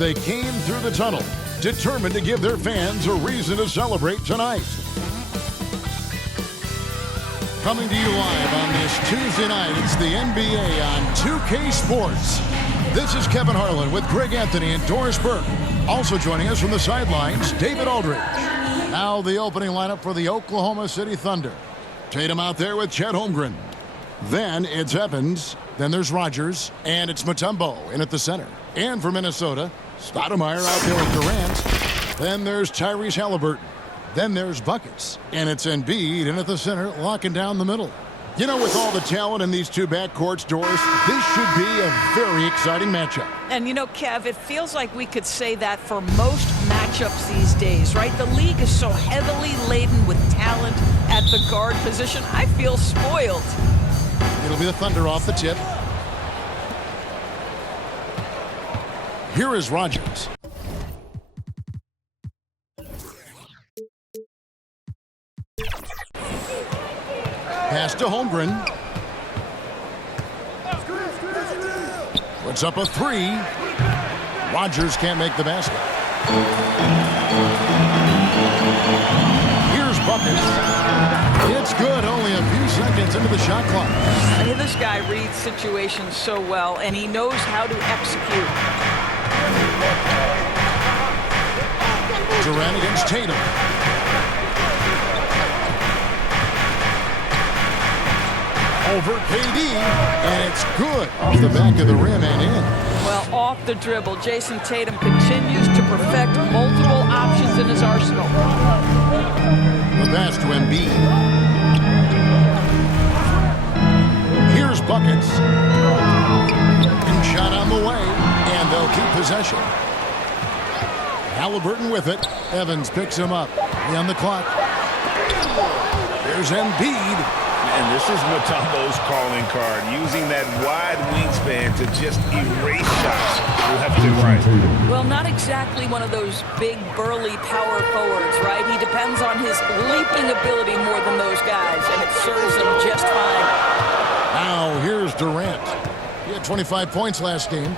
they came through the tunnel, determined to give their fans a reason to celebrate tonight. Coming to you live on this Tuesday night, it's the NBA on 2K Sports. This is Kevin Harlan with Greg Anthony and Doris Burke. Also joining us from the sidelines, David Aldridge. Now the opening lineup for the Oklahoma City Thunder. Tatum out there with Chet Holmgren. Then it's Evans. Then there's Rogers. And it's Mutombo in at the center. And for Minnesota, Stoudemire out there with Durant. Then there's Tyrese Halliburton. Then there's buckets. And it's Embiid in at the center, locking down the middle. You know, with all the talent in these two backcourts, Doris, this should be a very exciting matchup. And you know, Kev, it feels like we could say that for most matchups these days, right? The league is so heavily laden with talent at the guard position. I feel spoiled. It'll be the Thunder off the tip. Here is Rogers. Pass to Holmgren. Puts up a three. Rogers can't make the basket. Here's buckets. It's good. Only a few seconds into the shot clock. I mean, this guy reads situations so well, and he knows how to execute. Durant against Tatum. Over KD, and it's good off the back of the rim and in. Well, off the dribble, Jason Tatum continues to perfect multiple options in his arsenal. The pass to Embiid. Here's buckets. And shot on the way, and they'll keep possession. Halliburton with it. Evans picks him up. On the clock. There's Embiid. And this is Mutombo's calling card, using that wide wingspan to just erase shots left and right. Well, not exactly one of those big, burly power forwards, right? He depends on his leaping ability more than those guys, and it serves him just fine. Now, here's Durant. He had 25 points last game.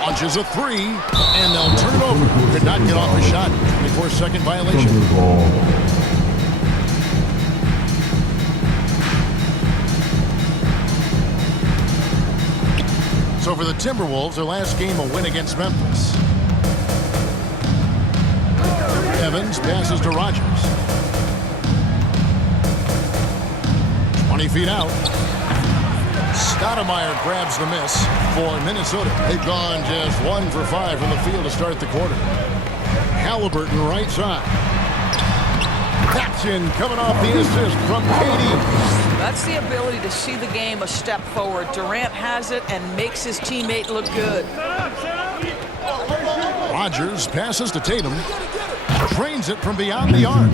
Launches a three, and they'll turn it over. Could not get off a shot. 24-second violation. So for the Timberwolves, their last game a win against Memphis. Evans passes to Rogers. 20 feet out. Stoudemire grabs the miss for Minnesota. They've gone just 1 for 5 from the field to start the quarter. Halliburton right side. Paxson coming off the assist from KD. That's the ability to see the game a step forward. Durant has it and makes his teammate look good. Rogers passes to Tatum. Trains it from beyond the arc.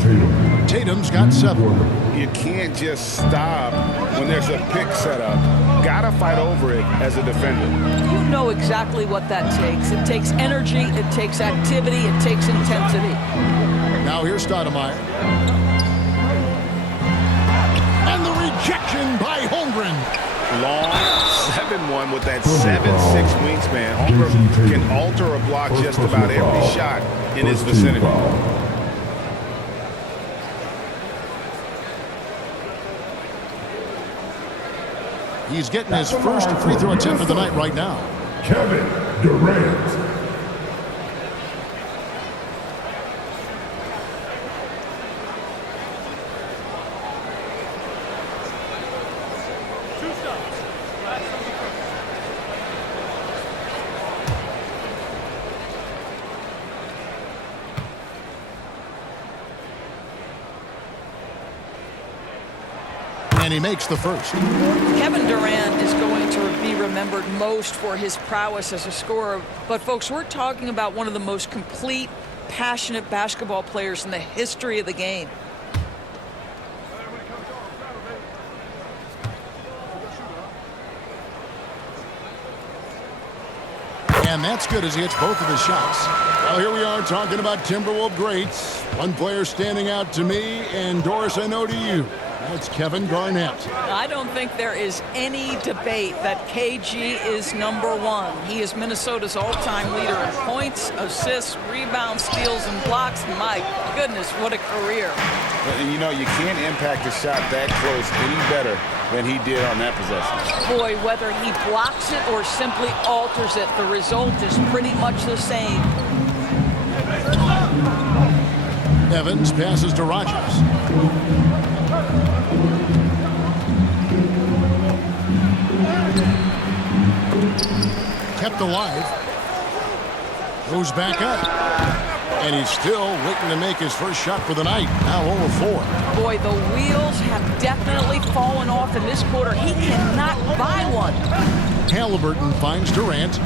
Tatum's got 7. You can't just stop when there's a pick set up. Gotta fight over it as a defender. You know exactly what that takes. It takes energy, it takes activity, it takes intensity. Now here's Stoudemire. And the rejection by Holmgren. Long 7-1 with that 7'6" wingspan. Holmgren can alter a block just about every shot in his vicinity. He's getting his first free throw attempt of the night right now. Kevin Durant. And he makes the first. Kevin Durant is going to be remembered most for his prowess as a scorer. But, folks, we're talking about one of the most complete, passionate basketball players in the history of the game. And And that's good as he hits both of his shots. Well, here we are talking about Timberwolves greats. One player standing out to me, and Doris, I know to you. That's Kevin Garnett. I don't think there is any debate that KG is #1. He is Minnesota's all-time leader in points, assists, rebounds, steals, and blocks. My goodness, what a career. And you know, you can't impact a shot that close any better than he did on that possession. Boy, whether he blocks it or simply alters it, the result is pretty much the same. Evans passes to Rogers. Kept alive. Goes back up. And he's still waiting to make his first shot for the night. Now 0-4. Boy, the wheels have definitely fallen off in this quarter. He cannot buy one. Halliburton finds Durant.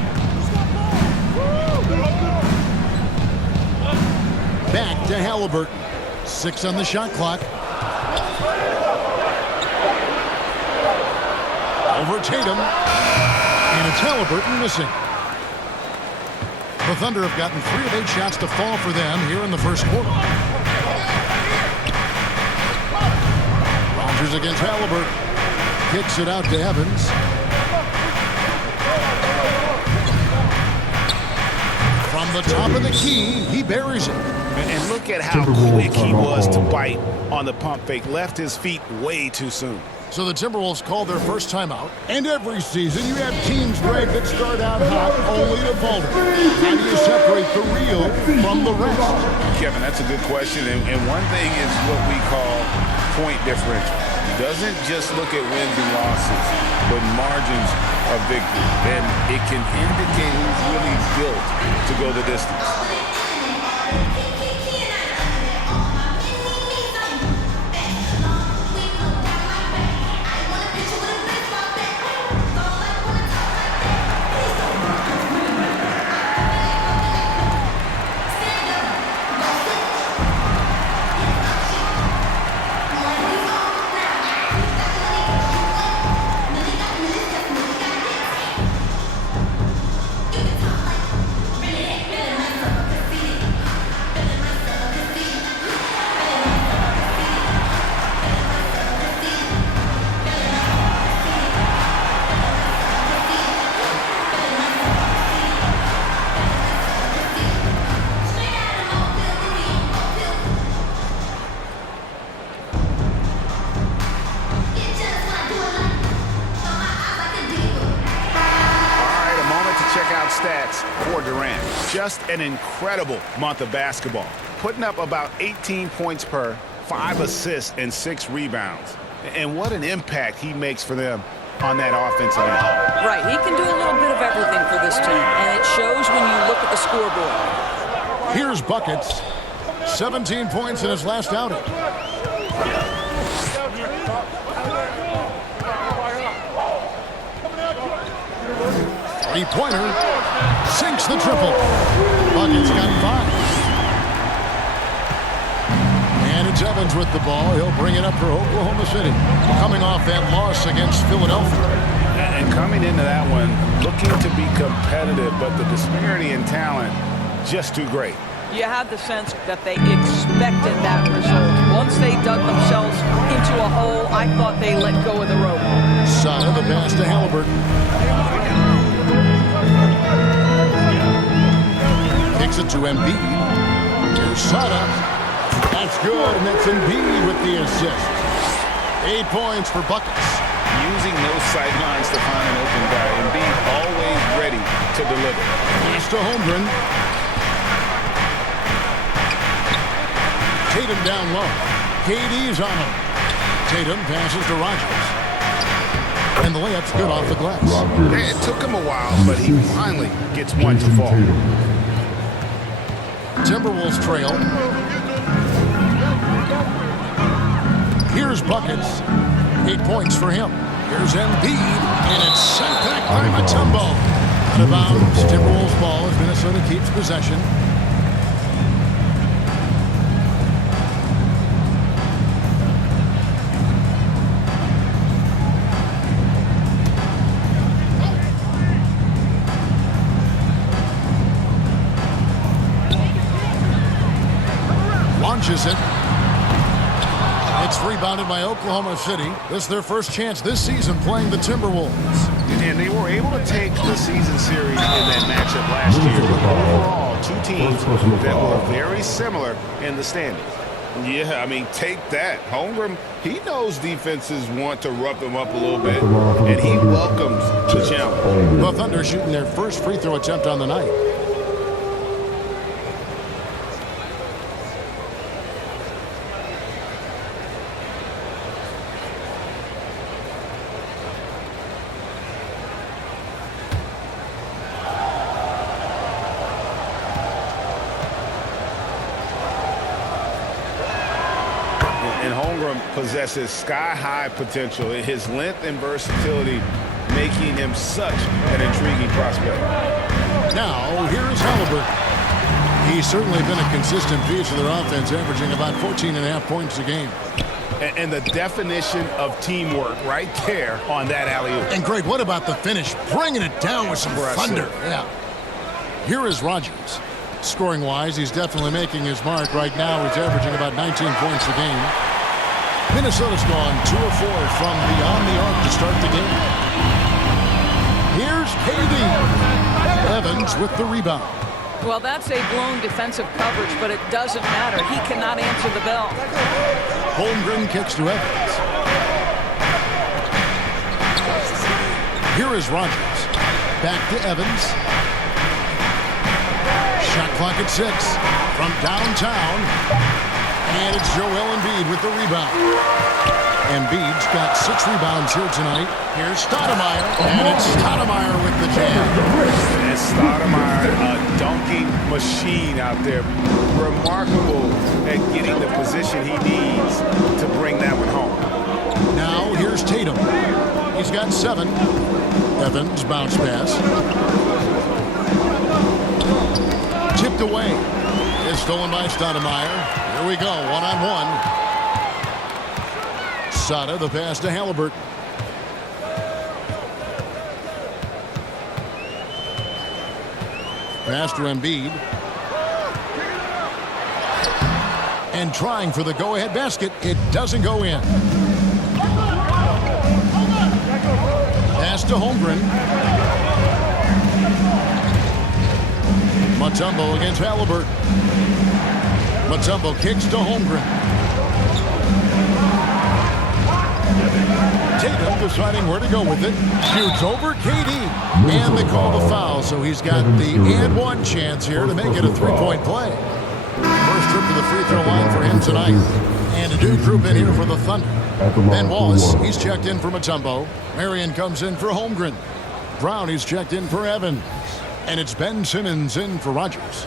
Back to Halliburton. 6 on the shot clock. Over Tatum. And it's Halliburton missing. The Thunder have gotten 3 of 8 shots to fall for them here in the first quarter. Rogers against Halliburton. Kicks it out to Evans. From the top of the key, he buries it. And look at how quick he was to bite on the pump fake. Left his feet way too soon. So the Timberwolves called their first timeout. And every season you have teams, Greg, that start out hot only to falter. How do you separate the real from the rest? Kevin, that's a good question. And one thing is what we call point differential. Doesn't just look at wins and losses, but margins of victory. And it can indicate who's really built to go the distance. Stats for Durant. Just an incredible month of basketball. Putting up about 18 points per, 5 assists, and 6 rebounds. And what an impact he makes for them on that offensive end. Right, he can do a little bit of everything for this team, and it shows when you look at the scoreboard. Here's buckets. 17 points in his last outing. Three-pointer. Sinks the triple. Buckets got 5. And it's Evans with the ball. He'll bring it up for Oklahoma City. Coming off that loss against Philadelphia. And coming into that one, looking to be competitive, but the disparity in talent, just too great. You had the sense that they expected that result. Once they dug themselves into a hole, I thought they let go of the rope. Sada the pass to Halliburton. Kicks it to Embiid. Here's Sada. That's good, and that's Embiid with the assist. 8 points for buckets. Using those sidelines to find an open guy. Embiid always ready to deliver. Pass to Holmgren. Tatum down low. KD's on him. Tatum passes to Rogers. And the layup's good off the glass. It took him a while, but he finally gets one to fall. Timberwolves trail. Here's buckets. 8 points for him. Here's Embiid, and it's sent back by Mutombo. Out of bounds. Timberwolves ball as Minnesota keeps possession. isn't. It's rebounded by Oklahoma City. This is their first chance this season playing the Timberwolves. And they were able to take the season series in that matchup last year. Overall, two teams that were very similar in the standings. Yeah, I mean, take that. Holmgren, he knows defenses want to rough him up a little bit, and he welcomes the challenge. The Thunder shooting their first free throw attempt on the night. Possesses sky-high potential. His length and versatility making him such an intriguing prospect. Now, here's Halliburton. He's certainly been a consistent piece of their offense, averaging about 14.5 points a game. And the definition of teamwork right there on that alley-oop. And, Greg, what about the finish? Bringing it down with some thunder. Yeah. Here is Rogers. Scoring-wise, he's definitely making his mark. Right now, he's averaging about 19 points a game. Minnesota's gone 2 of 4 from beyond the arc to start the game. Here's KD. Evans with the rebound. Well, that's a blown defensive coverage, but it doesn't matter. He cannot answer the bell. Holmgren kicks to Evans. Here is Rogers. Back to Evans. Shot clock at 6 from downtown. And it's Joel Embiid with the rebound. Embiid's got 6 rebounds here tonight. Here's Stoudemire, and it's Stoudemire with the jam. And Stoudemire, a dunking machine out there. Remarkable at getting the position he needs to bring that one home. Now here's Tatum. He's got 7. Evans bounce pass. Tipped away. It's stolen by Stoudemire. Here we go, one-on-one. Sada, the pass to Halliburton. Pass to Embiid. And trying for the go-ahead basket. It doesn't go in. Pass to Holmgren. Mutombo against Halliburton. Mutombo kicks to Holmgren. Tatum deciding where to go with it. Shoots over KD. And they call the foul, so he's got the and one chance here to make it a 3-point play. First trip to the free throw line for him tonight. And a new group in here for the Thunder. Ben Wallace, he's checked in for Mutombo. Marion comes in for Holmgren. Brown, he's checked in for Evans. And it's Ben Simmons in for Rogers.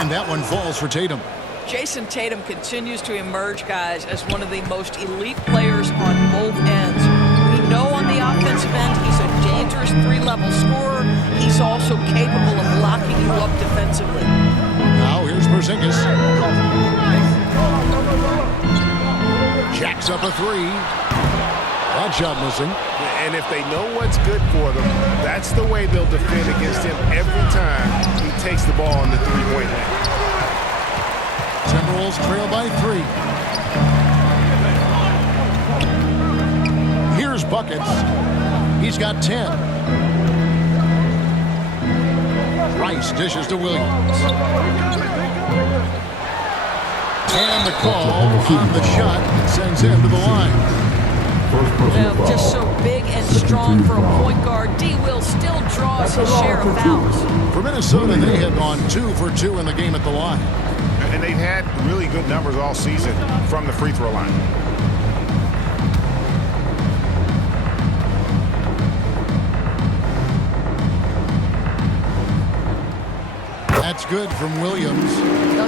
And that one falls for Tatum. Jason Tatum continues to emerge, guys, as one of the most elite players on both ends. We know on the offensive end he's a dangerous 3-level scorer. He's also capable of locking you up defensively. Now here's Porzingis. Jacks up a 3. That shot missing. And if they know what's good for them, that's the way they'll defend against him every time he takes the ball in the 3-point line. Timberwolves trail by 3. Here's Buckets. He's got 10. Rice dishes to Williams. And the call on the shot sends him to the line. Just so big and strong for a point guard. D. Will still draws his share of fouls. For Minnesota, they had gone 2 for 2 in the game at the line. And they've had really good numbers all season from the free throw line. That's good from Williams.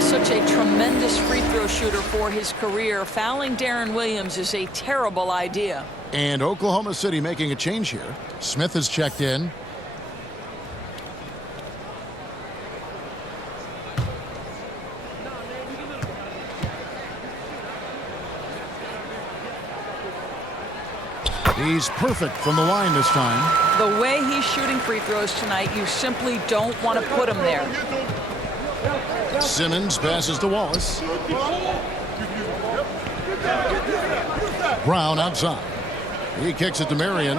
Such a tremendous free throw shooter for his career. Fouling Darren Williams is a terrible idea. And Oklahoma City making a change here. Smith has checked in. He's perfect from the line this time. The way he's shooting free throws tonight, you simply don't want to put him there. Simmons passes to Wallace. Brown outside. He kicks it to Marion.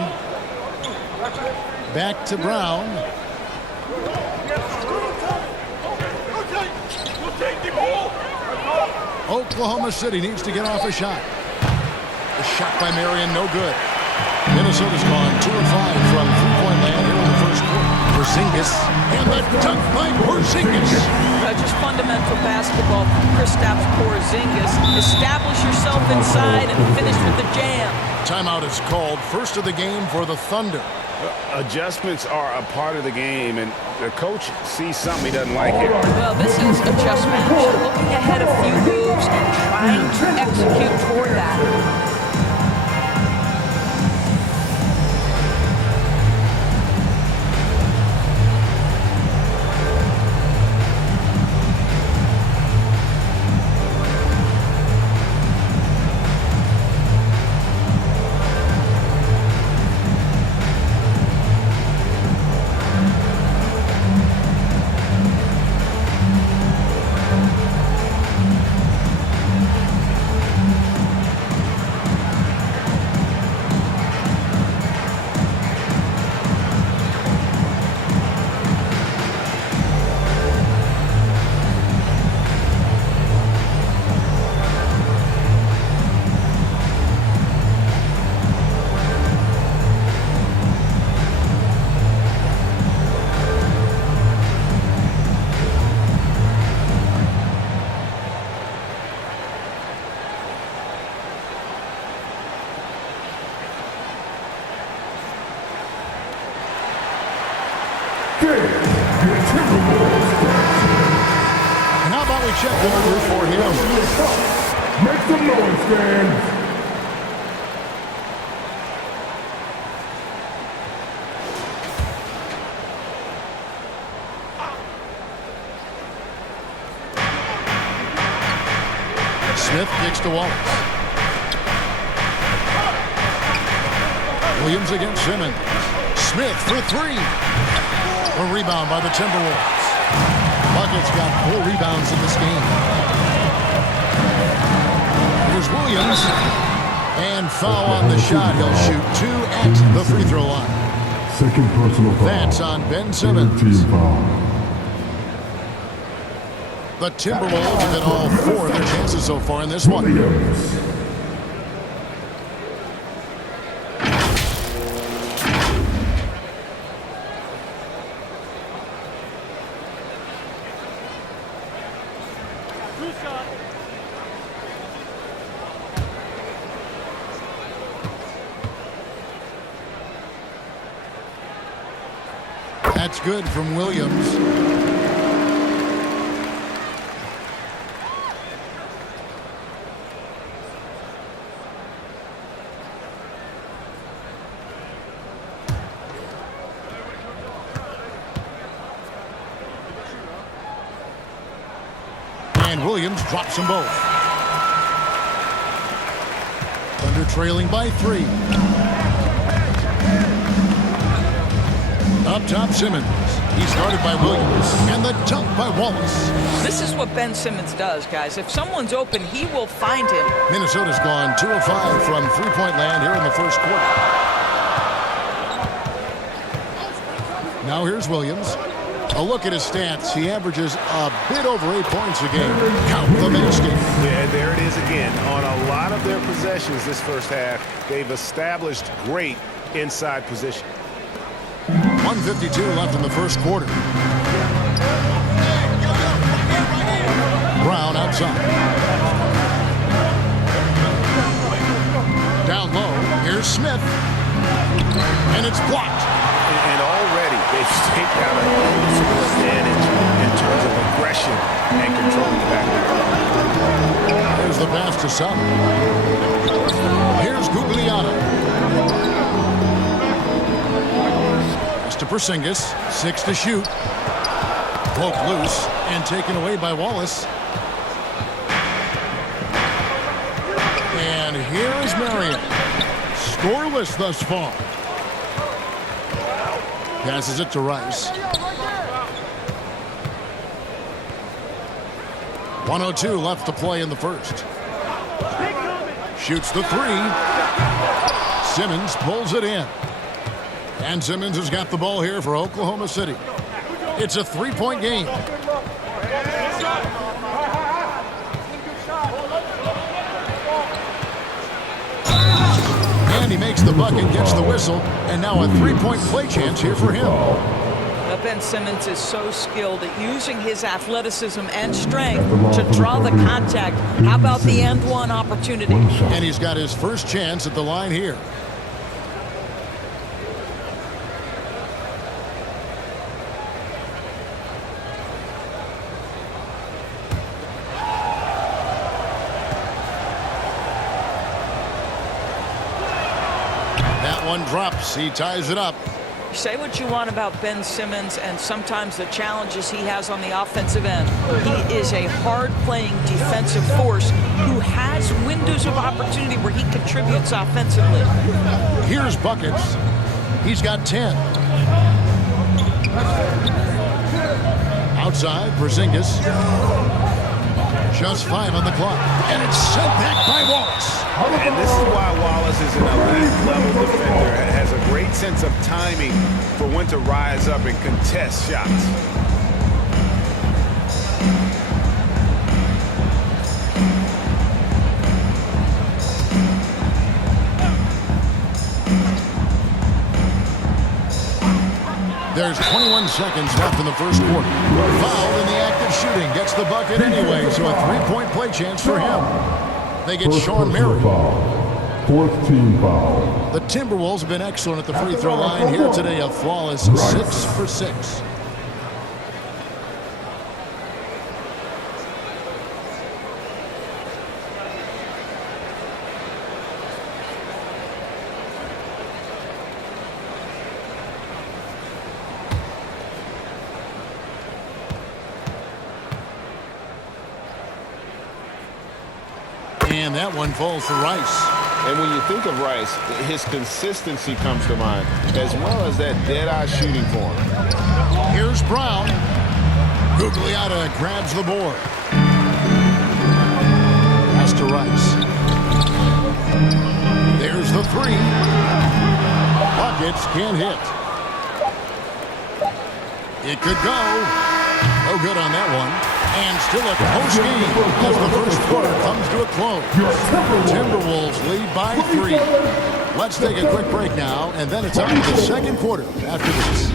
Back to Brown. Oklahoma City needs to get off a shot. The shot by Marion, no good. Minnesota's gone 2 of 5 from three-point land here in the first quarter. Porzingis, and the dunk by Porzingis. Just fundamental basketball from Kristaps Porzingis. Establish yourself inside and finish with the jam. Timeout is called. First of the game for the Thunder. Adjustments are a part of the game, and the coach sees something he doesn't like here. Well, this is a chess match. Looking ahead a few moves and trying to execute toward that. And how about we check the numbers for him? Make some noise, fans. Smith kicks to Wallace. Williams against Simmons. Smith for three. A rebound by the Timberwolves. Bucket's got 4 rebounds in this game. Here's Williams. And foul on the shot. He'll shoot 2 at the free throw line. Second personal foul. That's on Ben Simmons. Team foul. The Timberwolves have hit all 4 of their chances so far in this one. Williams. That's good from Williams. And Williams drops them both. Thunder trailing by 3. Up top, Simmons. He started by Williams. And the dunk by Wallace. This is what Ben Simmons does, guys. If someone's open, he will find him. Minnesota's gone 2 of 5 from three-point land here in the first quarter. Now here's Williams. A look at his stats. He averages a bit over 8 points a game. Count the basket. Yeah, there it is again. On a lot of their possessions this first half, they've established great inside position. 1:52 left in the first quarter. Brown outside. Down low. Here's Smith. And it's blocked. And already they've taken out a noticeable advantage in terms of aggression and controlling the backcourt. There's the pass to Sutton. Here's Guglielmo. To Porzingis, 6 to shoot. Broke loose and taken away by Wallace. And here is Marion. scoreless thus far. Passes it to Rice. 1:02 left to play in the first. Shoots the three. Simmons pulls it in. And Simmons has got the ball here for Oklahoma City. It's a three-point game. And he makes the bucket, gets the whistle, and now a three-point play chance here for him. Ben Simmons is so skilled at using his athleticism and strength to draw the contact. How about the end one opportunity? And he's got his first chance at the line here. That one drops. He ties it up. Say what you want about Ben Simmons and sometimes the challenges he has on the offensive end. He is a hard-playing defensive force who has windows of opportunity where he contributes offensively. Here's buckets. He's got 10. Outside, Porzingis. Just 5 on the clock. And it's sent back by Wallace. And this is why Wallace is an elite-level defender. Has a great sense of timing for when to rise up and contest shots. There's 21 seconds left in the first quarter. Fouled in the act of shooting. Gets the bucket anyway, so a three-point play chance for him. They get Sean Marion. Fourth team foul. The Timberwolves have been excellent at the free throw line here today. A flawless 6 for 6. And that one falls for Rice. And when you think of Rice, his consistency comes to mind, as well as that dead-eye shooting form. Here's Brown. Gugliotta grabs the board. Pass to Rice. There's the three. Buckets can't hit. It could go. No good on that one. And still a close game as the first quarter comes to a close. Timberwolves lead by 3. Let's take a quick break now, and then it's on to the second quarter after this.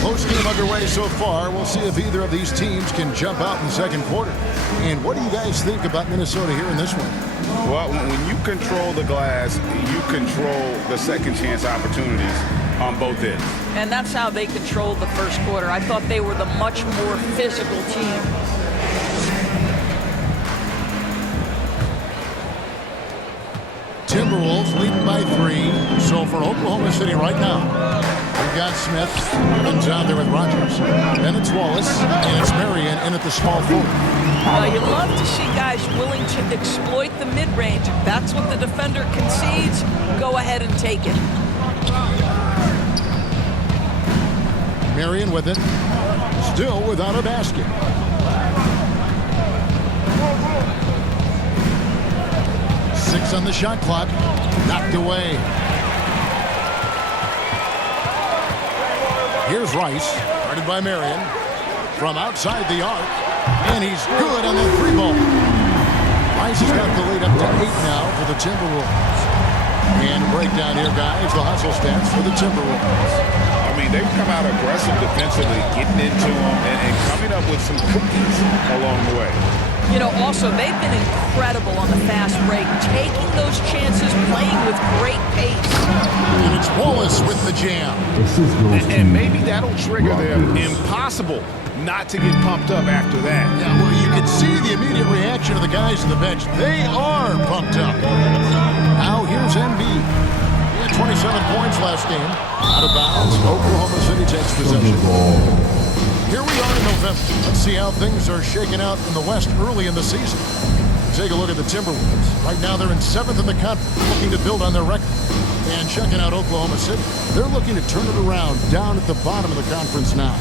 Close game underway so far. We'll see if either of these teams can jump out in the second quarter. And what do you guys think about Minnesota here in this one? Well, when you control the glass, you control the second chance opportunities on both ends. And that's how they controlled the first quarter. I thought they were the much more physical team. Timberwolves leading by 3. So for Oklahoma City right now, we've got Smith. Evans out there with Rogers. Then it's Wallace. And it's Marion in at the small forward. You love to see guys willing to exploit the mid-range. If that's what the defender concedes, go ahead and take it. Marion with it. Still without a basket. Six on the shot clock. Knocked away. Here's Rice. Guarded by Marion. From outside the arc. And he's good on the three ball. Rice has got the lead up to 8 now for the Timberwolves. And breakdown here, guys. The hustle stats for the Timberwolves. I mean, they've come out aggressive defensively, getting into them and coming up with some cookies along the way. You know, also, they've been incredible on the fast break, taking those chances, playing with great pace. And It's Wallace with the jam. Assist goes to And maybe that'll trigger them. Rockets. Impossible not to get pumped up after that. Yeah, well, you can see the immediate reaction of the guys on the bench. They are pumped up. Now here's Embiid. He had 27 points last game. Out of bounds. Oklahoma City takes possession. Here we are in November. Let's see how things are shaking out in the West early in the season. Take a look at the Timberwolves. Right now they're in 7th in the conference, looking to build on their record. And checking out Oklahoma City. They're looking to turn it around down at the bottom of the conference now.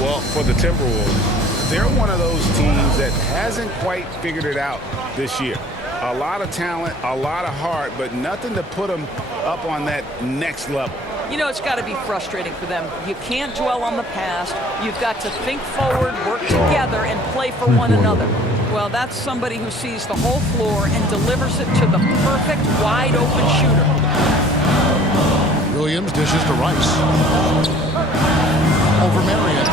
Well, for the Timberwolves, they're one of those teams that hasn't quite figured it out this year. A lot of talent, a lot of heart, but nothing to put them up on that next level. You know, it's got to be frustrating for them. You can't dwell on the past. You've got to think forward, work together, and play for one another. Well, that's somebody who sees the whole floor and delivers it to the perfect wide-open shooter. Williams dishes to Rice. Over Marriott.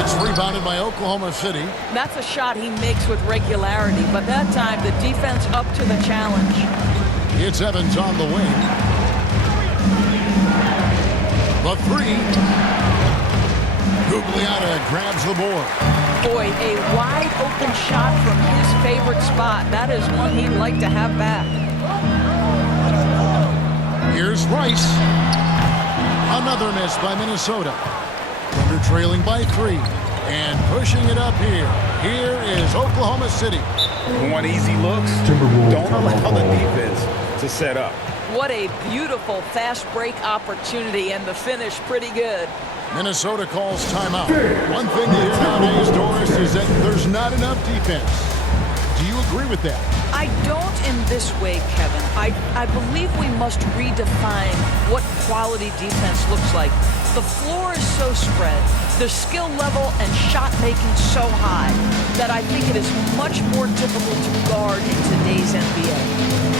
It's rebounded by Oklahoma City. That's a shot he makes with regularity, but that time the defense up to the challenge. It's Evans on the wing. The three. Gugliotta grabs the board. Boy, a wide-open shot from his favorite spot. That is one he'd like to have back. Here's Rice. Another miss by Minnesota. Thunder trailing by 3. And pushing it up here. Here is Oklahoma City. Want easy looks? Timberwolves Don't allow the timeout. defense to set up. What a beautiful fast break opportunity, and the finish pretty good. Minnesota calls timeout. One thing you hear nowadays, Doris, is that there's not enough defense. Do you agree with that? I don't in this way, Kevin. I believe we must redefine what quality defense looks like. The floor is so spread, the skill level and shot making so high that I think it is much more difficult to guard in today's NBA.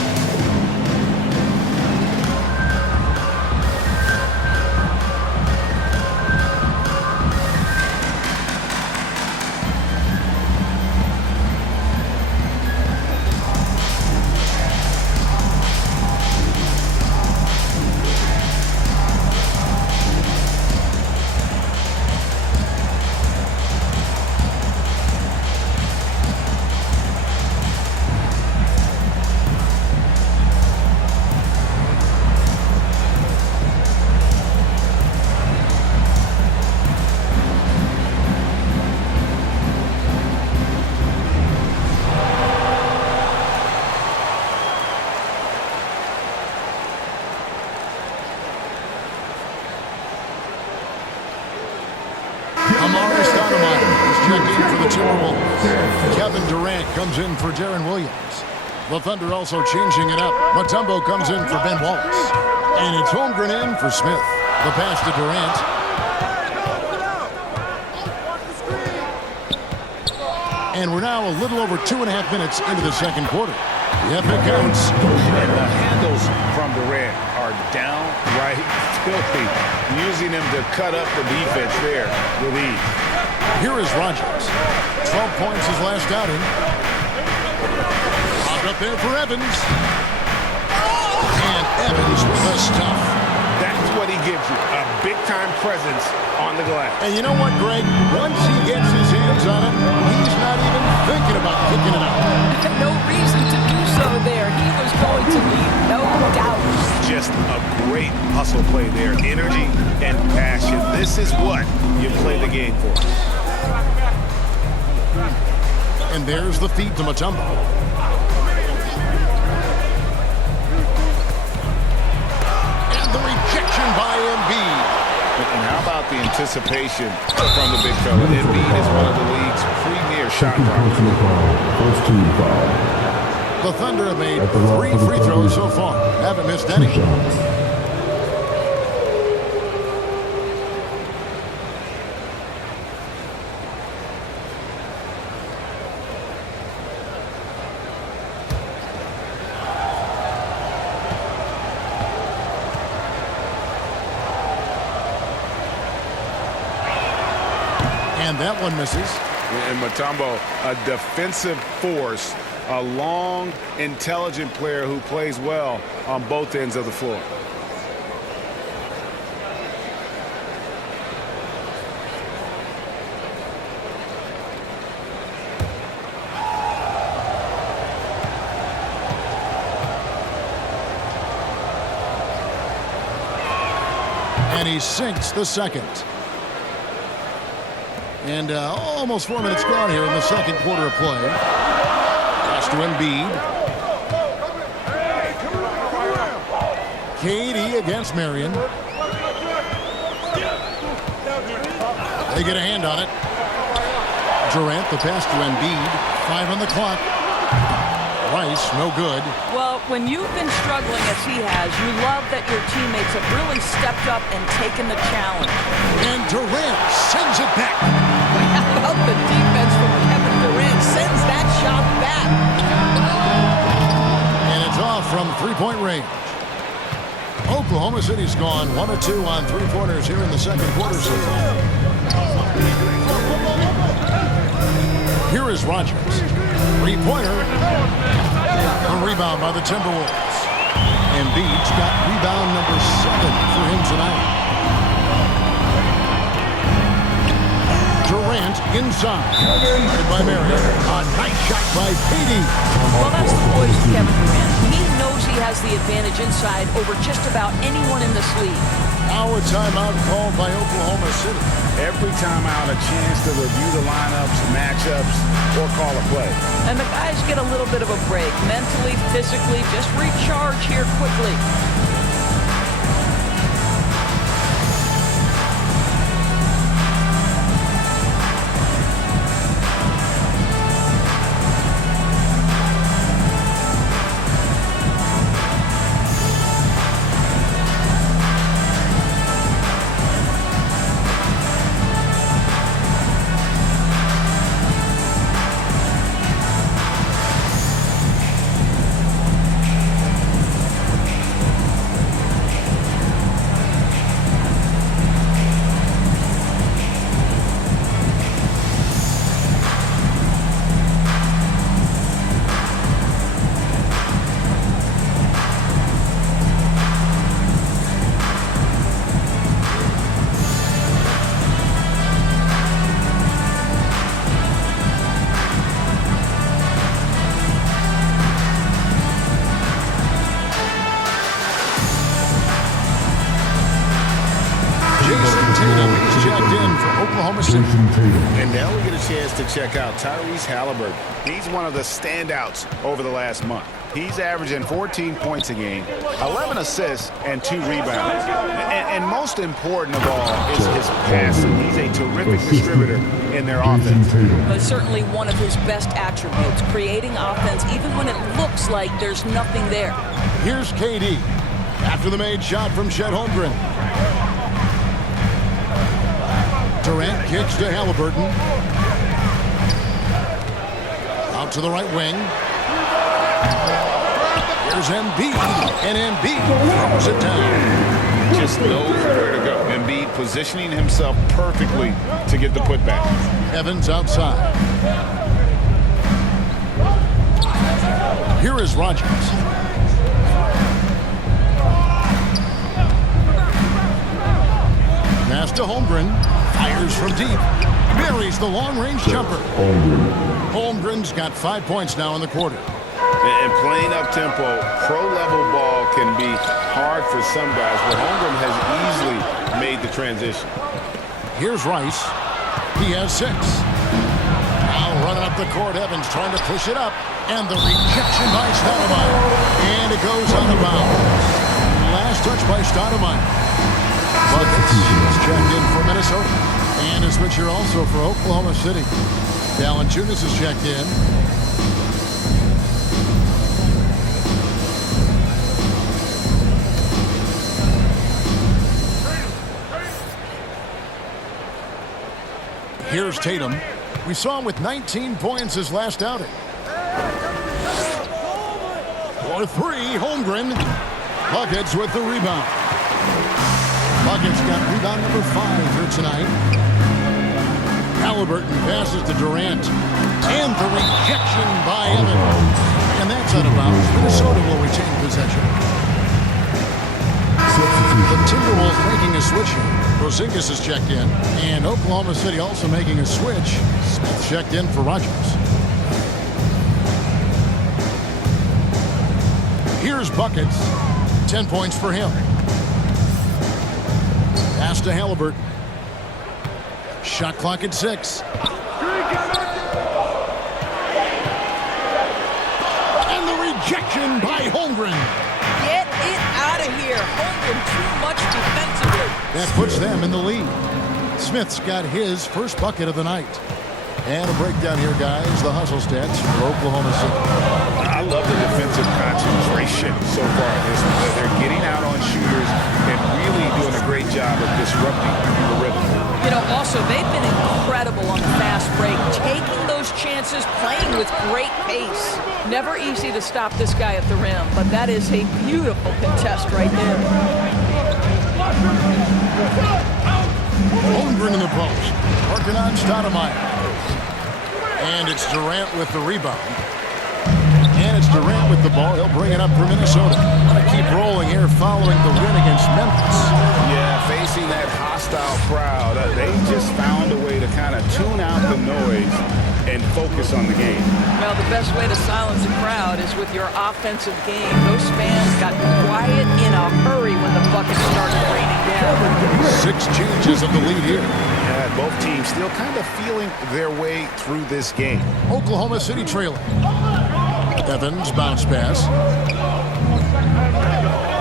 Comes in for Deron Williams. The Thunder also changing it up. Mutombo comes in for Ben Wallace. And it's Holmgren in for Smith. The pass to Durant. And we're now a little over 2.5 minutes into the second quarter. Yep, it counts. And the handles from Durant are downright filthy, using him to cut up the defense there with ease. Here is Rogers. 12 points his last outing. Popped up there for Evans. And Evans with the stuff. That's what he gives you, a big-time presence on the glass. And you know what, Greg? Once he gets his hands on it, he's not even thinking about kicking it out. No reason to do so there. He was going to leave, no doubt. Just a great hustle play there. Energy and passion. This is what you play the game for. And there's the feed to Mutombo. And the rejection by Embiid. And how about the anticipation from the big fella? Embiid is one of the league's premier shot blockers. First team foul. The Thunder have made 3 free throws so far. Haven't missed any. 2 shots. And that one misses. And Mutombo, a defensive force, a long, intelligent player who plays well on both ends of the floor. And he sinks the second. And almost 4 minutes gone here in the second quarter of play. Pass to Embiid. KD against Marion. They get a hand on it. Durant, the pass to Embiid. 5 on the clock. Rice, no good. Well, when you've been struggling as he has, you love that your teammates have really stepped up and taken the challenge. And Durant sends it back. How about the defense from Kevin Durant? Sends that shot back. And it's off from three-point range. Oklahoma City's gone 1 of 2 on three-pointers here in the second quarter. Here is Rogers. Three-pointer. A rebound by the Timberwolves. Embiid's got rebound number 7 for him tonight. Durant inside. Guarded by Marion. A nice shot by KD. Well, that's the voice of Kevin Durant. He knows he has the advantage inside over just about anyone in this league. Now a timeout called by Oklahoma City. Every timeout, a chance to review the lineups, matchups, or call a play. And the guys get a little bit of a break. Mentally, physically, just recharge here quickly. And now we get a chance to check out Tyrese Halliburton. He's one of the standouts over the last month. He's averaging 14 points a game, 11 assists, and 2 rebounds. And most important of all is his passing. He's a terrific distributor in their offense. But certainly one of his best attributes, creating offense even when it looks like there's nothing there. Here's KD after the made shot from Chet Holmgren. Durant kicks to Halliburton. Out to the right wing. Here's Embiid, and Embiid throws it down. Just knows where to go. Embiid positioning himself perfectly to get the putback. Evans outside. Here is Rogers. Pass to Holmgren. Fires from deep. Buries the long-range jumper. Holmgren's got 5 points now in the quarter. And playing up-tempo, pro-level ball can be hard for some guys, but Holmgren has easily made the transition. Here's Rice. He has 6. Now running up the court, Evans trying to push it up. And the rejection by Stoudemire. And it goes out of bounds. Last touch by Stoudemire. Buckets is checked in for Minnesota. And a switcher also for Oklahoma City. Valanciunas is checked in. Here's Tatum. We saw him with 19 points his last outing. For 3, Holmgren. Buckets with the rebound. Buckets got rebound number 5 here tonight. Halliburton passes to Durant. And the rejection by Evans. And that's out of bounds. Minnesota will retain possession. The Timberwolves making a switch here. Porzingis is checked in. And Oklahoma City also making a switch. Smith checked in for Rogers. Here's Buckets. 10 points for him. Pass to Halliburton. Shot clock at 6. And the rejection by Holmgren. Get it out of here. Holmgren too much defensively. That puts them in the lead. Smith's got his first bucket of the night. And a breakdown here, guys. The hustle stats for Oklahoma City. I love the defensive concentration so far. They're getting out on shooters and really doing a great job of disrupting the rhythm. You know, also, they've been incredible on the fast break, taking those chances, playing with great pace. Never easy to stop this guy at the rim, but that is a beautiful contest right there. Holmgren in the post. Working on Stoudemire. And it's Durant with the rebound. And it's Durant with the ball. He'll bring it up for Minnesota. Want to keep rolling here following the win against Memphis. Yeah, facing that hostile crowd, they just found a way to kind of tune out the noise and focus on the game. Well, the best way to silence a crowd is with your offensive game. Those fans got quiet in a hurry when the buckets started raining down. 6 changes of the lead here. Yeah, both teams still kind of feeling their way through this game. Oklahoma City trailing. Evans bounce pass.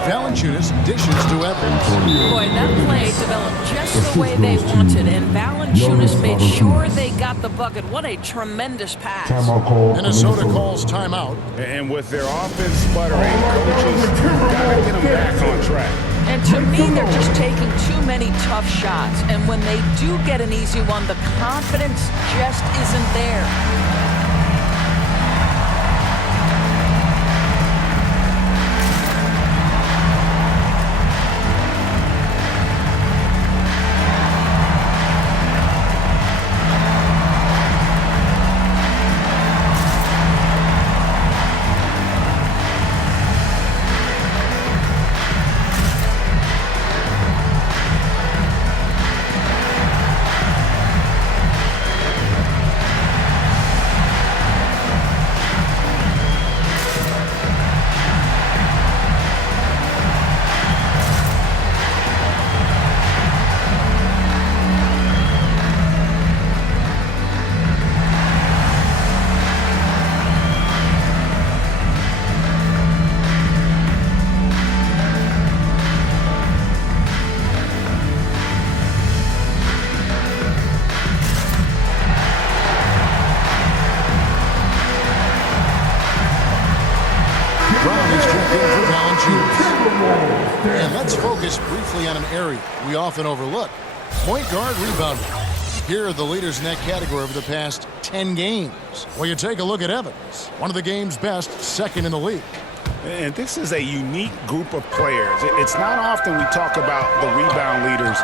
Valanciunas dishes to Evans. Boy, that play developed just the way they wanted, and Valanciunas made sure they got the bucket. What a tremendous pass. Minnesota calls timeout. And with their offense sputtering, coaches got to get them back on track. And to me, they're just taking too many tough shots. And when they do get an easy one, the confidence just isn't there. And let's focus briefly on an area we often overlook. Point guard rebounding. Here are the leaders in that category over the past 10 games. Well, you take a look at Evans, one of the game's best, second in the league. And this is a unique group of players. It's not often we talk about the rebound leaders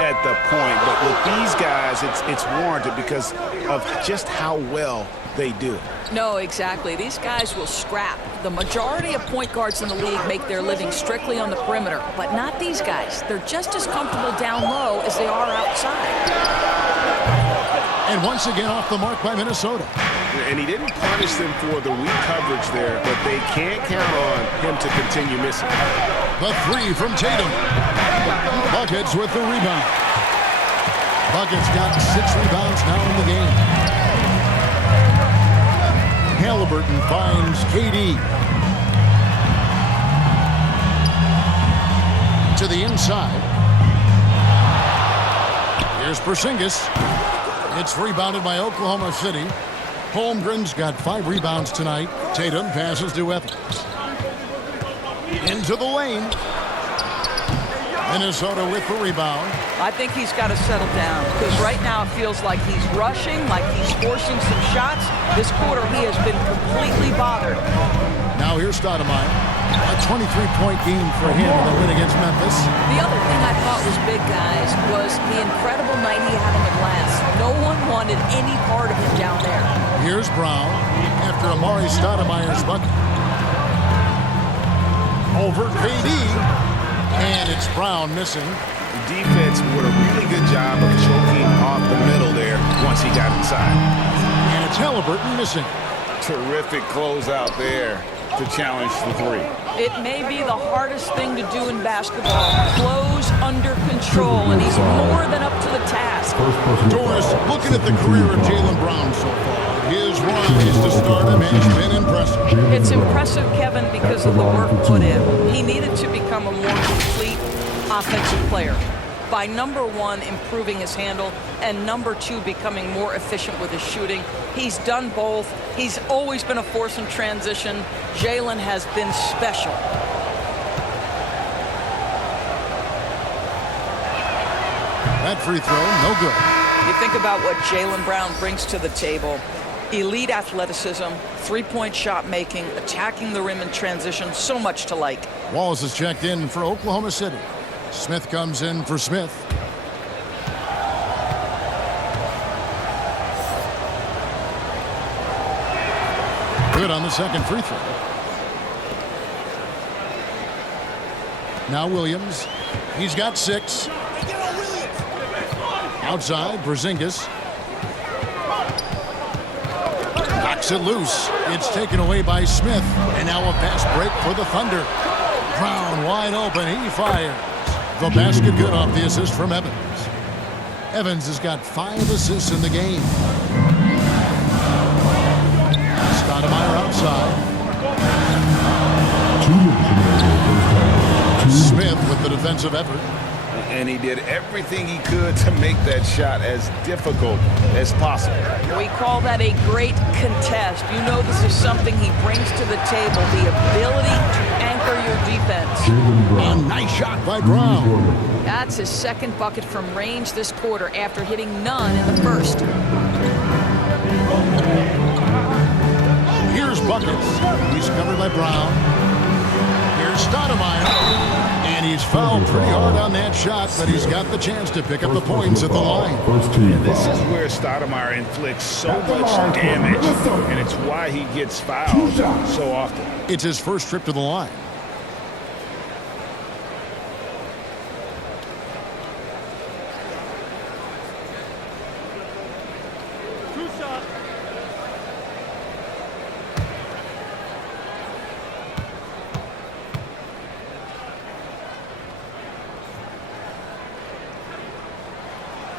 at the point, but with these guys, it's warranted because of just how well they do it. No, exactly. These guys will scrap. The majority of point guards in the league make their living strictly on the perimeter, but not these guys. They're just as comfortable down low as they are outside. And once again off the mark by Minnesota. And he didn't punish them for the weak coverage there, but they can't count on him to continue missing. The three from Tatum. Buckets with the rebound. Buckets got 6 rebounds now in the game. Halliburton finds KD. To the inside. Here's Porzingis. It's rebounded by Oklahoma City. Holmgren's got 5 rebounds tonight. Tatum passes to Evans. Into the lane. Minnesota with the rebound. I think he's got to settle down because right now it feels like he's rushing, like he's forcing some shots. This quarter he has been completely bothered. Now here's Stoudemire. A 23-point game for him in the win against Memphis. The other thing I thought was big, guys, was the incredible night he had on the glass. No one wanted any part of him down there. Here's Brown after Amari Stoudemire's bucket. Over KD. And it's Brown missing. The defense did a really good job of choking off the middle there once he got inside. And it's Halliburton missing. Terrific closeout there to challenge the three. It may be the hardest thing to do in basketball. Close under control. control, and he's more than up to the task. Doris, looking at the career of Jaylen Brown so far, his rise to stardom has been impressive. It's impressive, Kevin, because of the work put in. He needed to become a more complete offensive player. By number one, improving his handle, and number two, becoming more efficient with his shooting. He's done both. He's always been a force in transition. Jaylen has been special. That free throw, no good. You think about what Jaylen Brown brings to the table. Elite athleticism, three-point shot making, attacking the rim in transition, so much to like. Wallace is checked in for Oklahoma City. Smith comes in for Smith. Good on the second free throw. Now Williams. He's got 6. Outside, Porzingis. Knocks it loose. It's taken away by Smith. And now a fast break for the Thunder. Brown wide open. He fires. The basket good off the assist from Evans. Evans has got 5 assists in the game. Stoudemire outside. Smith with the defensive effort. And he did everything he could to make that shot as difficult as possible. We call that a great contest. You know this is something he brings to the table, the ability to anchor your defense. A nice shot by Brown. That's his second bucket from range this quarter after hitting none in the first. Here's Buckets. He's covered by Brown. Here's Stoudemire. And he's fouled pretty hard on that shot, but he's got the chance to pick up the points at the line. And this is where Stoudemire inflicts so much damage, and it's why he gets fouled so often. It's his first trip to the line.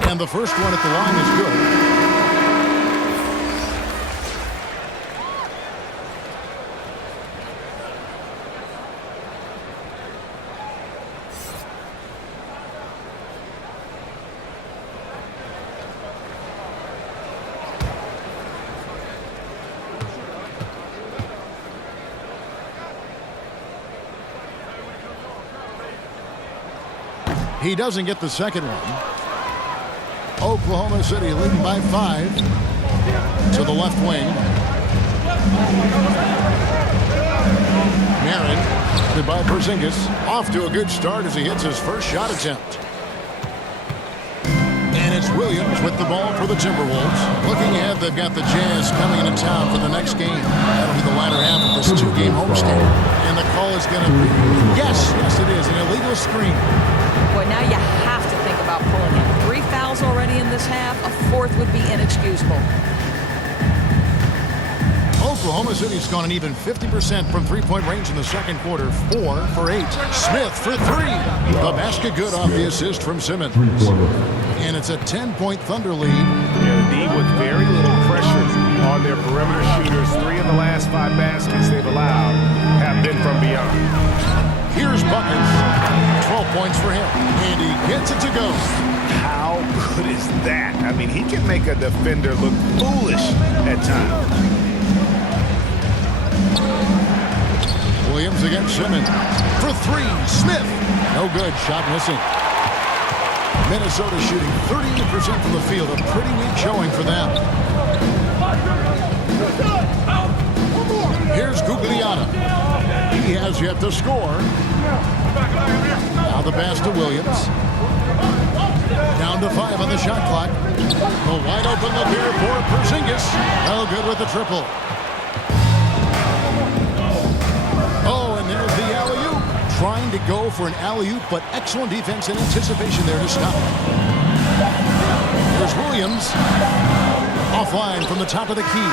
And the first one at the line is good. He doesn't get the second one. Oklahoma City leading by 5 to the left wing. Marin, by Porzingis, off to a good start as he hits his first shot attempt. And it's Williams with the ball for the Timberwolves. Looking ahead, they've got the Jazz coming into town for the next game. That'll be the latter half of this 2-game homestand. And the call is going to be, yes, it is, an illegal screen. Boy, now you have to think about pulling him. 3 fouls already in this half. A 4th would be inexcusable. Oklahoma City's gone an even 50% from three-point range in the second quarter. 4 for 8. Smith for 3. The basket good off the assist from Simmons. And it's a 10-point Thunder lead. Yeah, the D with very little pressure on their perimeter shooters. 3 of the last 5 baskets they've allowed have been from beyond. Here's Buckets. 12 points for him. And he gets it to go. How good is that? I mean, he can make a defender look foolish at times. Williams against Simmons. For 3. Smith. No good. Shot missing. Minnesota shooting 38% from the field. A pretty weak showing for them. Here's Gugliotta. He has yet to score. Now the pass to Williams. Down to 5 on the shot clock. The wide open look here for Porzingis. No good with the triple. Oh, and there's the alley-oop. Trying to go for an alley-oop, but excellent defense and anticipation there to stop. There's Williams. Offline from the top of the key.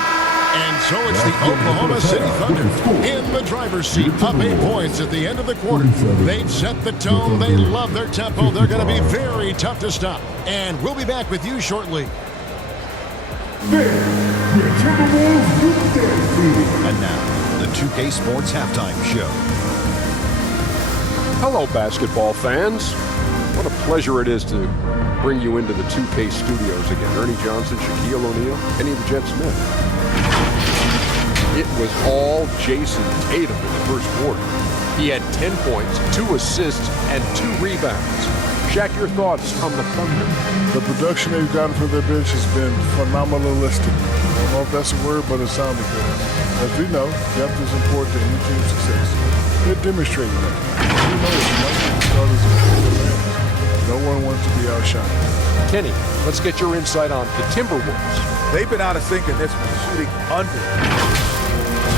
And so it's the Oklahoma City Thunder in the driver's seat, up 8 points at the end of the quarter. They've set the tone. They love their tempo. They're going to be very tough to stop. And we'll be back with you shortly. And now, the 2K Sports Halftime Show. Hello, basketball fans. What a pleasure it is to bring you into the 2K studios again. Ernie Johnson, Shaquille O'Neal, Kenny the Jet Smith. It was all Jason Tatum in the first quarter. He had 10 points, 2 assists, and 2 rebounds. Shaq, your thoughts on the Thunder? The production they've gotten from their bench has been phenomenalistic. I don't know if that's a word, but it sounded good. As we know, depth is important to any team's success. They're demonstrating that. We know it's starters and no one wants to be outshined. Kenny, let's get your insight on the Timberwolves. They've been out of sync in this one, shooting under.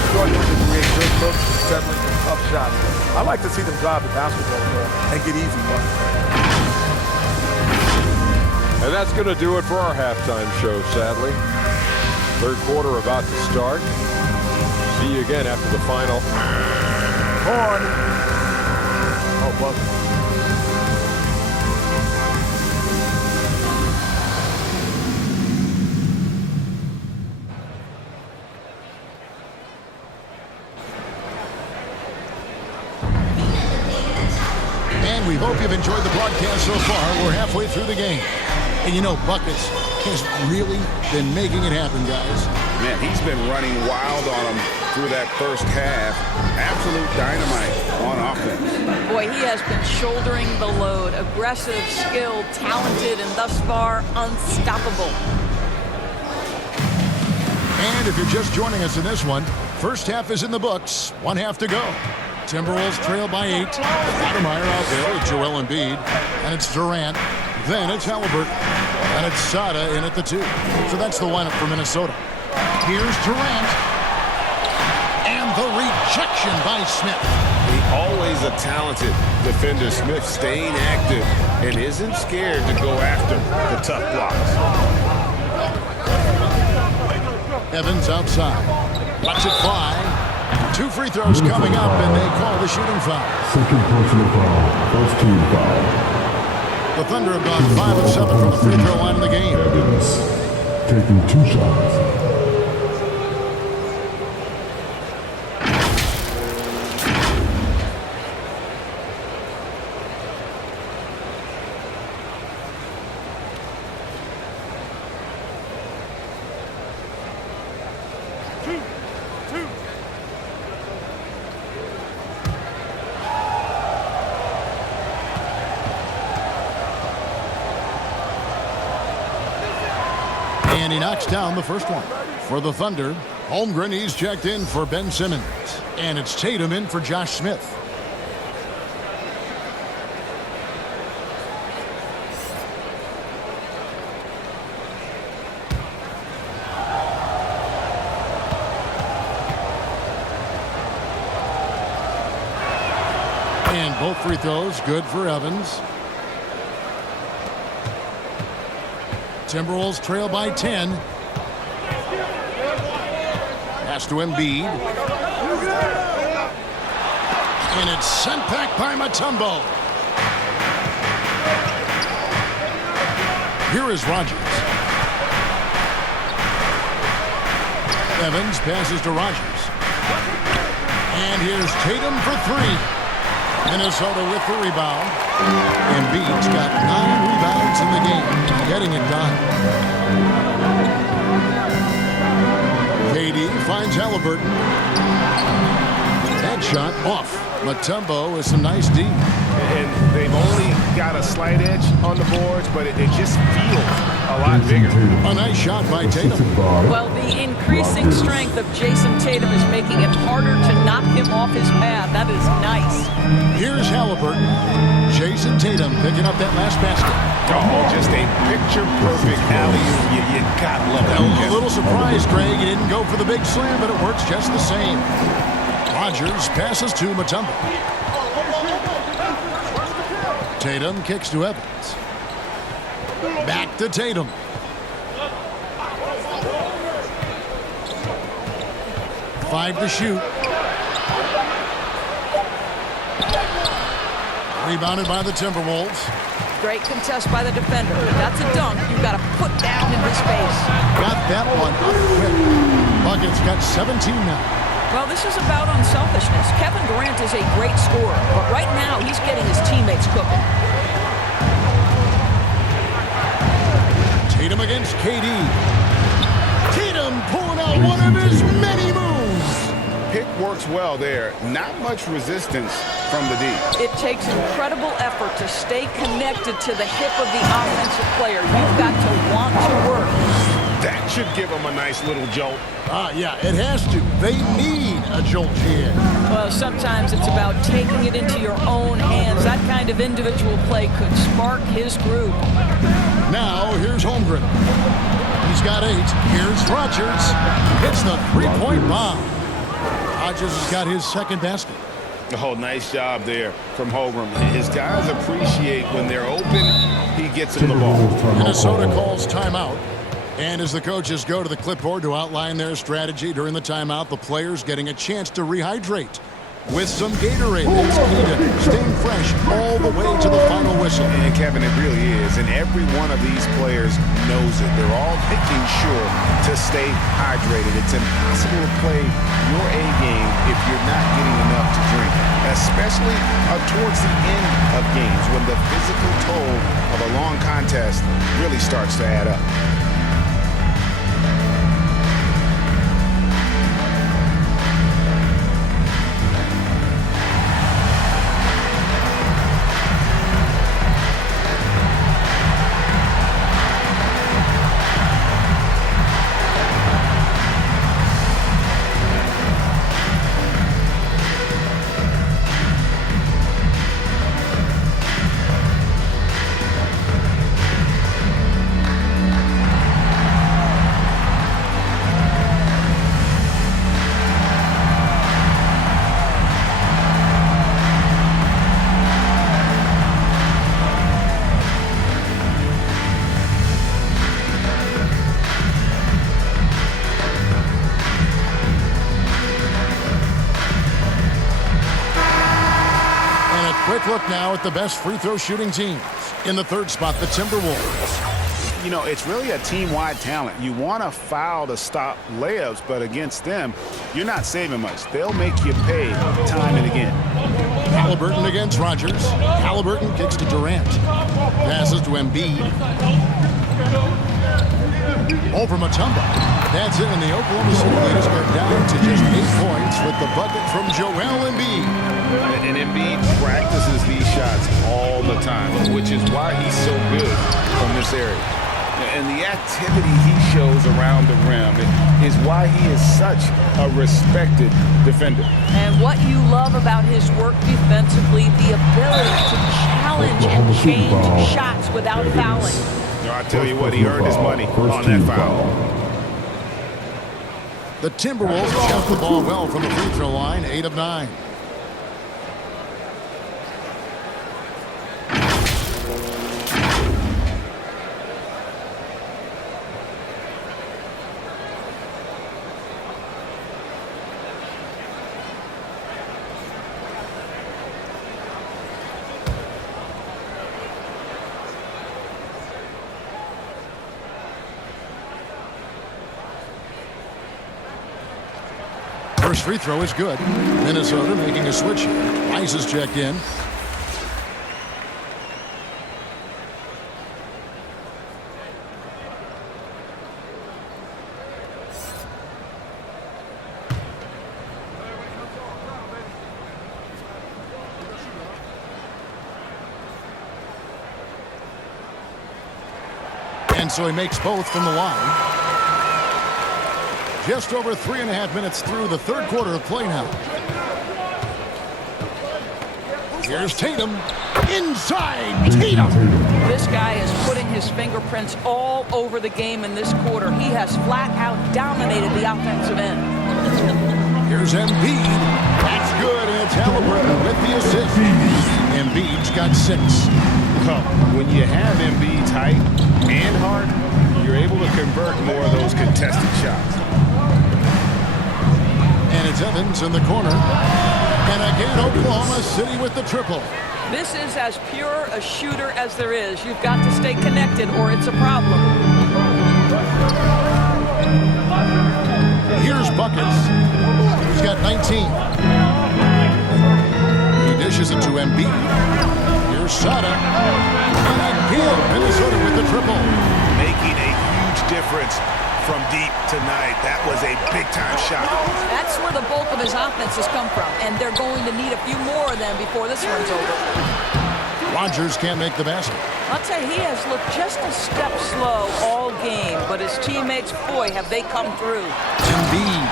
Struggling to create good looks and settling for tough shots. I like to see them drive the basketball ball and get easy buckets. And that's going to do it for our halftime show, sadly. Third quarter about to start. See you again after the final. Horn. Oh, buzzer. We hope you've enjoyed the broadcast so far. We're halfway through the game. And you know, Buckets has really been making it happen, guys. Man, he's been running wild on them through that first half. Absolute dynamite on offense. Boy, he has been shouldering the load. Aggressive, skilled, talented, and thus far, unstoppable. And if you're just joining us in this one, first half is in the books. 1 half to go. Timberwolves trail by 8. Stoudemire out there with Joel Embiid. And it's Durant. Then it's Halliburton. And it's Sada in at the 2. So that's the lineup for Minnesota. Here's Durant. And the rejection by Smith. Always a talented defender. Smith staying active and isn't scared to go after the tough blocks. Evans outside. Watch it fly. 2 free throws coming up, and they call the shooting foul. Second personal foul. First team foul. The Thunder have gone 5 of 7 from the free throw line in the game. Evans taking 2 shots. And he knocks down the first one. For the Thunder, Holmgren, he's checked in for Ben Simmons. And it's Tatum in for Josh Smith. And both free throws good for Evans. Timberwolves trail by 10. Pass to Embiid. And it's sent back by Mutombo. Here is Rogers. Evans passes to Rogers. And here's Tatum for 3. Minnesota with the rebound. Embiid's got 9 rebounds in the game, getting it done. KD finds Halliburton. Headshot off. Mutombo with some nice D. And they've only got a slight edge on the boards, but it just feels a lot bigger. A nice shot by Tatum. Well, the increasing strength of Jason Tatum is making it harder to knock him off his path. That is nice. Here's Halliburton. Jason Tatum picking up that last basket. Oh, just a picture-perfect alley-oop. You gotta love that. A little surprise, Greg. He didn't go for the big slam, but it works just the same. Rogers passes to Mutombo. Tatum kicks to Evans. Back to Tatum. 5 to shoot. Rebounded by the Timberwolves. Great contest by the defender. If that's a dunk, you've got to put down in his face. Got that one up quick. Buckets got 17 now. Well, this is about unselfishness. Kevin Durant is a great scorer, but right now he's getting his teammates cooking. Tatum against KD. Tatum pulling out one of his many moves. Pick works well there. Not much resistance from the D. It takes incredible effort to stay connected to the hip of the offensive player. You've got to want to work. That should give him a nice little jolt. Yeah, it has to. They need a jolt here. Well, sometimes it's about taking it into your own hands. That kind of individual play could spark his groove. Now, here's Holmgren. He's got 8. Here's Rodgers. Hits the three-point bomb. Rodgers has got his second basket. Oh, nice job there from Holmgren. His guys appreciate when they're open, he gets them the ball. Minnesota calls timeout. And as the coaches go to the clipboard to outline their strategy during the timeout, the players getting a chance to rehydrate with some Gatorade. It's key to staying fresh all the way to the final whistle. And Kevin, it really is. And every one of these players knows it. They're all making sure to stay hydrated. It's impossible to play your A game if you're not getting enough to drink, especially towards the end of games when the physical toll of a long contest really starts to add up. Quick look now at the best free throw shooting teams. In the third spot, the Timberwolves. You know, it's really a team-wide talent. You want to foul to stop layups, but against them, you're not saving much. They'll make you pay time and again. Halliburton against Rodgers. Halliburton kicks to Durant. Passes to Embiid. Over Mutombo. That's it, and the Oklahoma City leaders are down to just 8 points with the bucket from Joel Embiid. And Embiid practices these shots all the time, which is why he's so good from this area. And the activity he shows around the rim is why he is such a respected defender. And what you love about his work defensively, the ability to challenge and change shots without fouling. I'll tell you what, he earned his money on that foul. The Timberwolves shot the ball well from the free throw line, 8 of 9. First free throw is good. Minnesota making a switch here. Rice is checked in. And so he makes both from the line. Just over 3.5 minutes through the third quarter of play now. Here's Tatum. Inside Tatum. This guy is putting his fingerprints all over the game in this quarter. He has flat out dominated the offensive end. Here's Embiid. That's good, and it's Halliburton with the assist. Embiid's got 6. Well, when you have Embiid tight and hard, you're able to convert more of those contested shots. And it's Evans in the corner. And again, Oklahoma City with the triple. This is as pure a shooter as there is. You've got to stay connected or it's a problem. Here's Buckets. He's got 19. He dishes it to Embiid. Here's Sada. And again, Minnesota with the triple. Making a huge difference from deep tonight. That was a big-time shot. That's where the bulk of his offense has come from, and they're going to need a few more of them before this runs over. Rogers can't make the basket. I'll tell you, he has looked just a step slow all game, but his teammates, boy, have they come through. Embiid.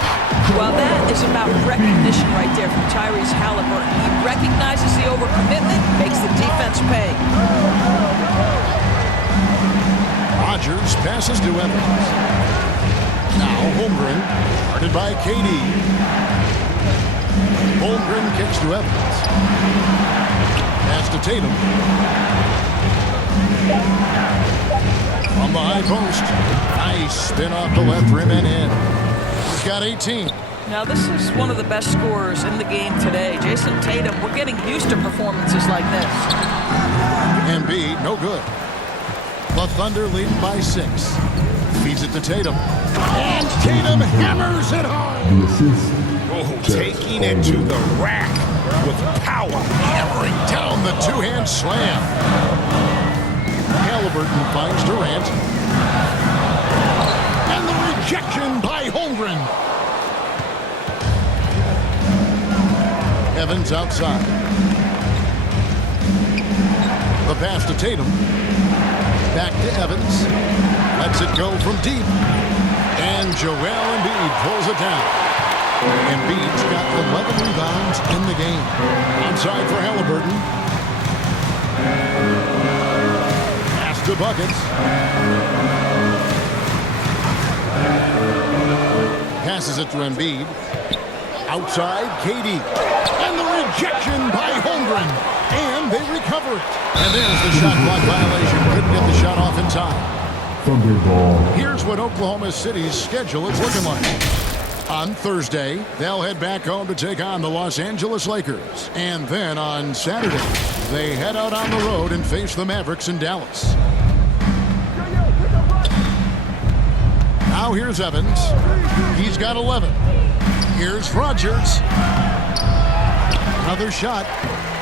Well, that is about recognition right there from Tyrese Halliburton. He recognizes the overcommitment, makes the defense pay. Rogers passes to Evans. Now Holmgren, guarded by KD. Holmgren kicks to Evans. Pass to Tatum. From the high post. Nice spin off the left rim and in. He's got 18. Now, this is one of the best scorers in the game today. Jason Tatum, we're getting used to performances like this. Embiid, no good. The Thunder lead by 6. Feeds it to Tatum. And Tatum hammers it home. The assist. Oh, taking it to the rack with power. Hammering down the two-hand slam. Halliburton finds Durant. And the rejection by Holmgren. Evans outside. The pass to Tatum. Back to Evans. Lets it go from deep. And Joel Embiid pulls it down. Embiid's got 11 rebounds in the game. Onside for Halliburton. Pass to Buckets. Passes it to Embiid. Outside, KD. And the rejection by Holmgren. And they recover it. And there's the shot clock violation. Couldn't get the shot off in time. Thunder ball. Here's what Oklahoma City's schedule is looking like. On Thursday, they'll head back home to take on the Los Angeles Lakers. And then on Saturday, they head out on the road and face the Mavericks in Dallas. Now here's Evans. He's got 11. Here's Rogers. Another shot.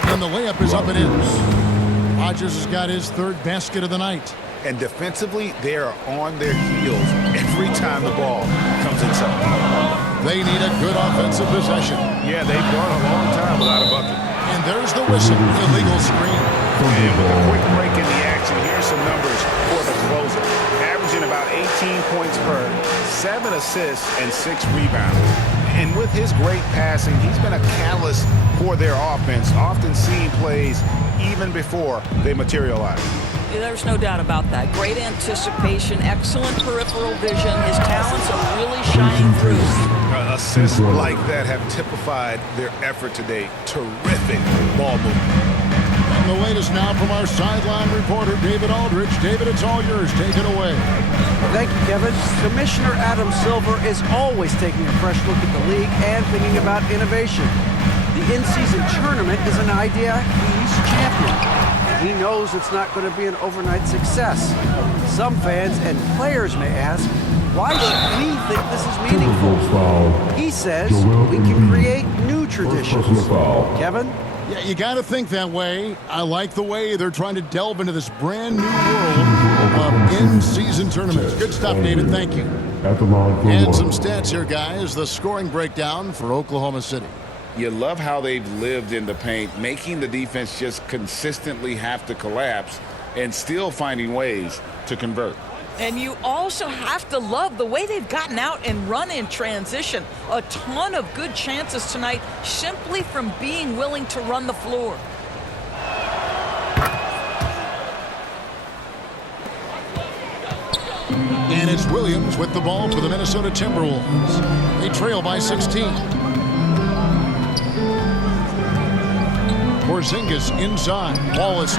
And the layup is up and in. Rogers has got his third basket of the night. And defensively, they are on their heels every time the ball comes inside. They need a good offensive possession. Yeah, they've gone a long time without a bucket. And there's the whistle. Illegal screen. And with a quick break in the action, here's some numbers for the closer. Averaging about 18 points per, 7 assists, and 6 rebounds. And with his great passing, he's been a catalyst for their offense, often seeing plays even before they materialize. Yeah, there's no doubt about that. Great anticipation, excellent peripheral vision. His talents are really shining through. Assists like that have typified their effort today. Terrific ball movement. And the latest now from our sideline reporter, David Aldridge. David, it's all yours. Take it away. Thank you, Kevin. Commissioner Adam Silver is always taking a fresh look at the league and thinking about innovation. The in-season tournament is an idea he's championed. He knows it's not going to be an overnight success. Some fans and players may ask, why should we think this is meaningful? He says we can create new traditions. Kevin? Yeah, you got to think that way. I like the way they're trying to delve into this brand new world of in-season tournaments. Good stuff, David. Thank you. And some stats here, guys. The scoring breakdown for Oklahoma City. You love how they've lived in the paint, making the defense just consistently have to collapse and still finding ways to convert. And you also have to love the way they've gotten out and run in transition. A ton of good chances tonight simply from being willing to run the floor. And it's Williams with the ball for the Minnesota Timberwolves. They trail by 16. Porzingis inside. Ball is